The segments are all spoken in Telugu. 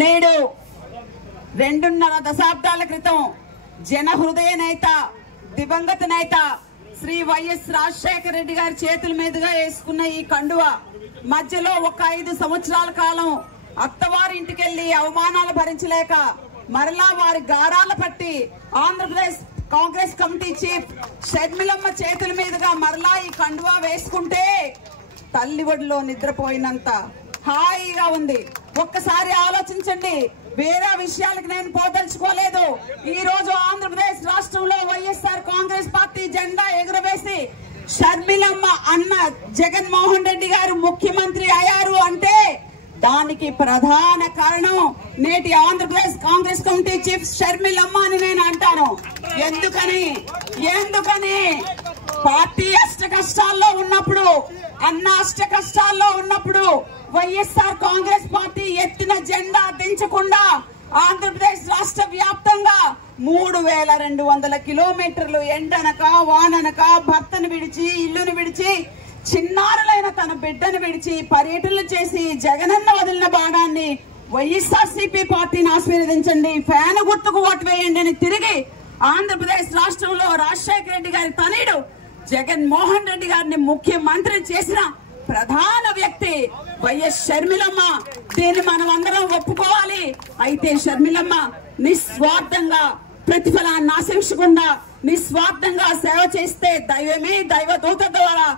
నేడు 2.5 దశాబ్దాల క్రితం జన హృదయ నేత దివంగత నేత శ్రీ వైఎస్ రాజశేఖర రెడ్డి గారి చేతుల మీదుగా వేసుకున్న ఈ కండువ మధ్యలో ఒక 5 సంవత్సరాల కాలం అత్తవారింటికెళ్లి అవమానాలు భరించలేక మరలా వారి గారాల పట్టి ఆంధ్రప్రదేశ్ కాంగ్రెస్ కమిటీ చీఫ్ షర్మిలమ్మ చేతుల మీదుగా మరలా ఈ కండువా వేసుకుంటే తల్లి ఒడిలో నిద్రపోయినంత హాయిగా ఉంది. ఒక్కసారి ఆలోచించండి. వేరే విషయాలకు నేను పోదలుచుకోలేదు. ఈ రోజు ఆంధ్రప్రదేశ్ రాష్ట్రంలో వైఎస్ఆర్ కాంగ్రెస్ పార్టీ జెండా ఎగురవేసి షర్మిలమ్మ అన్న జగన్మోహన్ రెడ్డి గారు ముఖ్యమంత్రి అయ్యారు అంటే దానికి ప్రధాన కారణం నేటి ఆంధ్రప్రదేశ్ కాంగ్రెస్ కమిటీ చీఫ్ షర్మిలమ్మ అని నేను అంటాను. ఎందుకని పార్టీ అష్ట కష్టాల్లో ఉన్నప్పుడు వైఎస్ఆర్ కాంగ్రెస్ పార్టీ ఎత్తిన జెండా దించకుండా ఆంధ్రప్రదేశ్ రాష్ట్ర వ్యాప్తంగా 3200 కిలోమీటర్లు ఎండనక వాననక భర్తను విడిచి ఇల్లును విడిచి చిన్నారులైన తన బిడ్డను విడిచి పర్యటనలు చేసి జగనన్న వదిలిన బాణాన్ని వైఎస్ఆర్సీపీ పార్టీని ఆశీర్వదించండి, ఫ్యాన్ గుర్తుకు ఓటు వేయండి అని తిరిగి ఆంధ్రప్రదేశ్ రాష్ట్రంలో రాజశేఖర రెడ్డి గారి తనయుడు జగన్మోహన్ రెడ్డి గారిని ముఖ్యమంత్రి చేసిన ప్రధాన వ్యక్తి వైఎస్ షర్మిలమ్మ. దీన్ని మనం అందరం ఒప్పుకోవాలి. అయితే షర్మిలమ్మ నిస్వార్థంగా ప్రతిఫలాన్ని ఆశించకుండా నిస్వార్థంగా సేవ చేస్తే దైవమే దైవదూత ద్వారా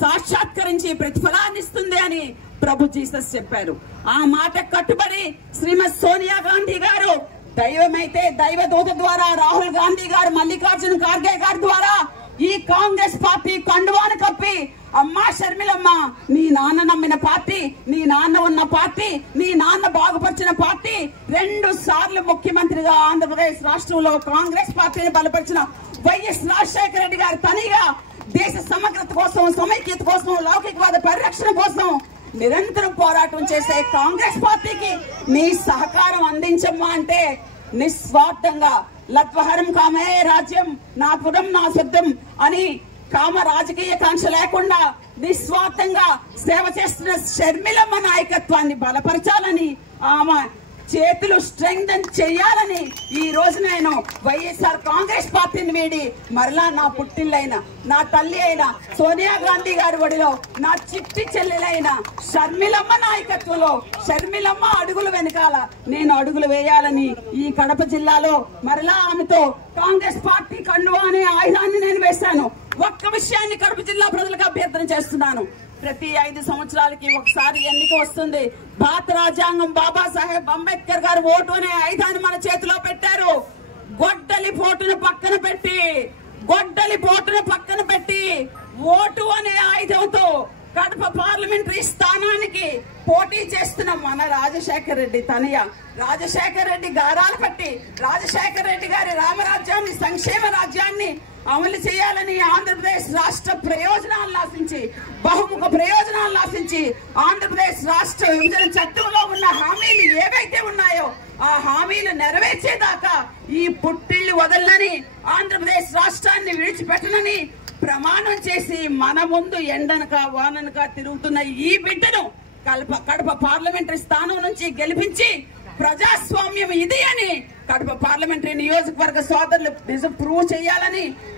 సాక్షాత్కరించి ప్రతిఫలాన్ని ఇస్తుంది అని ప్రభు జీసస్ చెప్పారు. ఆ మాట కట్టుబడి శ్రీమతి సోనియా గాంధీ గారు దైవమైతే దైవదూత ద్వారా రాహుల్ గాంధీ గారు మల్లికార్జున ఖార్గే గారి ద్వారా ఈ కాంగ్రెస్ పార్టీ కండువాను కప్పి అమ్మా షర్మిలమ్మ నీ నాన్న నమ్మిన పార్టీ, నీ నాన్న ఉన్న పార్టీ, నీ నాన్న బాగుపరిచిన పార్టీ 2 సార్లు ముఖ్యమంత్రిగా ఆంధ్రప్రదేశ్ రాష్ట్రంలో కాంగ్రెస్ పార్టీని బలపరిచిన వైఎస్ రాజశేఖర రెడ్డి గారి తనిగా దేశ సమగ్రత కోసం సమైక్యత కోసం లౌకికవాద పరిరక్షణ కోసం నిరంతరం పోరాటం చేసే కాంగ్రెస్ పార్టీకి మీ సహకారం అందించమ్మా అంటే నిస్వార్థంగా లత్వహరం కామే రాజ్యం నా పురం నా శబ్దం అని కామ రాజకీయ కాంక్ష లేకుండా నిస్వార్థంగా సేవ చేస్తున్న షర్మిలమ్మ నాయకత్వాన్ని బలపరచాలని ఆమె చేతులు స్ట్రెంగ్థన్ చేయాలని ఈ రోజు నేను వైఎస్ఆర్ కాంగ్రెస్ పార్టీని వీడి మరలా నా పుట్టిల్లైన నా తల్లి అయిన సోనియా గాంధీ గారి ఒడిలో నా చిట్టి చెల్లెలైన షర్మిలమ్మ నాయకత్వంలో షర్మిలమ్మ అడుగులు వెనకాల నేను అడుగులు వేయాలని ఈ కడప జిల్లాలో మరలా ఆమెతో కాంగ్రెస్ పార్టీ కండువా అనే ఆయుధాన్ని నేను వేశాను. ఒక్క విషయాన్ని కడప జిల్లా ప్రజలకు అభ్యర్థన చేస్తున్నాను. ప్రతి 5 సంవత్సరాలకి ఒకసారి ఎన్నిక వస్తుంది. భారత రాజ్యాంగం బాబాసాహెబ్ అంబేద్కర్ గారు ఓటు అనే ఆయుధాన్ని మన చేతిలో పెట్టారు. గొడ్డలి పోటును పక్కన పెట్టి ఓటు అనే ఆయుధంతో కడప పార్లమెంటరీ స్థానానికి పోటీ చేస్తున్న మన రాజశేఖర రెడ్డి తనయ రాజశేఖర రెడ్డి గారాలు పట్టి రాజశేఖర రెడ్డి గారి రామరాజ్యాన్ని సంక్షేమ రాజ్యాన్ని అమలు చేయాలని ఆంధ్రప్రదేశ్ రాష్ట్ర ప్రయోజనాలను ఆశించి బహుముఖ ప్రయోజనాలను ఆశించి ఆంధ్రప్రదేశ్ రాష్ట్ర విభజన చట్టంలో ఉన్న హామీలు ఏవైతే ఉన్నాయో ఆ హామీలు నెరవేర్చేదాకా ఈ పుట్టిళ్లు వదలని ఆంధ్రప్రదేశ్ రాష్ట్రాన్ని విడిచిపెట్టనని ప్రమాణం చేసి మన ముందు ఎండనక వాననక తిరుగుతున్న ఈ బిడ్డను కడప పార్లమెంటరీ స్థానం నుంచి గెలిపించి ప్రజాస్వామ్యం ఇది అని కడప పార్లమెంటరీ నియోజకవర్గ సోదరులు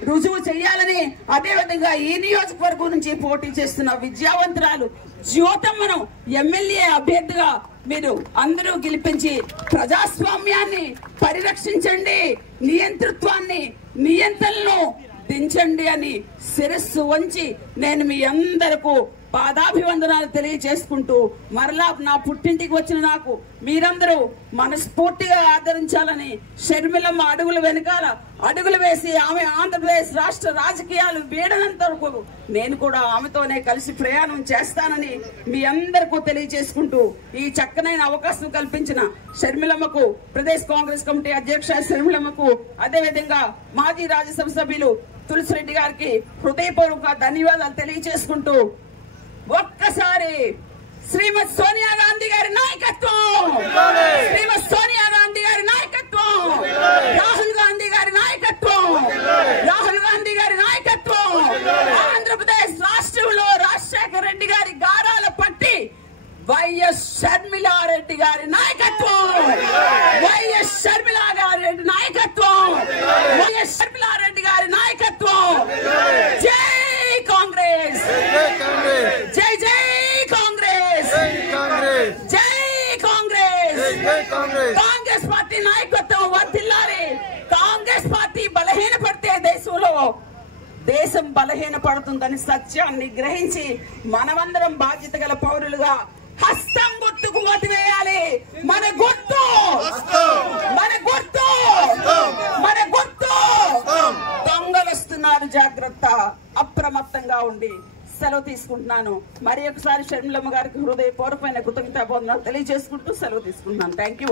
రుజువు చేయాలని అదేవిధంగా ఈ నియోజకవర్గం నుంచి పోటీ చేస్తున్న విద్యావంతురాలు జ్యోతమ్మను ఎమ్మెల్యే అభ్యర్థిగా మీరు అందరూ గెలిపించి ప్రజాస్వామ్యాన్ని పరిరక్షించండి, నియంత్రణను దించండి అని శిరస్సు వంచి నేను మీ అందరకు పాదాభివందనాలు తెలియజేసుకుంటూ మరలా నా పుట్టింటికి వచ్చిన నాకు మీరందరూ మనస్ఫూర్తిగా ఆదరించాలని షర్మిలమ్మ అడుగులు వెనకాల అడుగులు వేసి ఆమె ఆంధ్రప్రదేశ్ రాష్ట్ర రాజకీయాలు వీడనంత వరకు నేను కూడా ఆమెతోనే కలిసి ప్రయాణం చేస్తానని మీ అందరికీ తెలియజేసుకుంటూ ఈ చక్కనైన అవకాశం కల్పించిన షర్మిలమ్మకు ప్రదేశ్ కాంగ్రెస్ కమిటీ అధ్యక్ష షర్మిలమ్మకు అదేవిధంగా మాజీ రాజ్యసభ సభ్యులు తులసిరెడ్డి గారికి హృదయపూర్వక ధన్యవాదాలు తెలియజేసుకుంటూ ఒక్కసారి శ్రీమతి సోనియా గాంధీ గారి నాయకత్వం, శ్రీమతి సోనియా గాంధీ గారి నాయకత్వం, రాహుల్ గాంధీ గారి నాయకత్వం, రాహుల్ గాంధీ గారి నాయకత్వం వైఎస్ షర్మిలారెడ్డి గారి నాయకత్వం, వైఎస్ షర్మిలారెడ్డి నాయకత్వం, వైఎస్ షర్మిలారెడ్డి గారి నాయకత్వం. జై కాంగ్రెస్, జై జై కాంగ్రెస్, జై కాంగ్రెస్. కాంగ్రెస్ పార్టీ నాయకత్వం వర్ధిల్లాలి. కాంగ్రెస్ పార్టీ బలహీన పడితే దేశం బలహీన పడుతుందని సత్యాన్ని గ్రహించి మనమందరం బాధ్యత గల పౌరులుగా హస్తం గుర్తుకు ఓటు వేయాలి. మన గుర్తు, మన గుర్తు, మన గుర్తు. దొంగలు వస్తున్నారు, జాగ్రత్త, అప్రమత్తంగా ఉండి. సెలవు తీసుకుంటున్నాను. మరి ఒకసారి షర్మిలమ్మ గారికి హృదయపూర్వకమైన కృతజ్ఞతాబోధనలు తెలియజేసుకుంటూ సెలవు తీసుకుంటున్నాను. Thank you.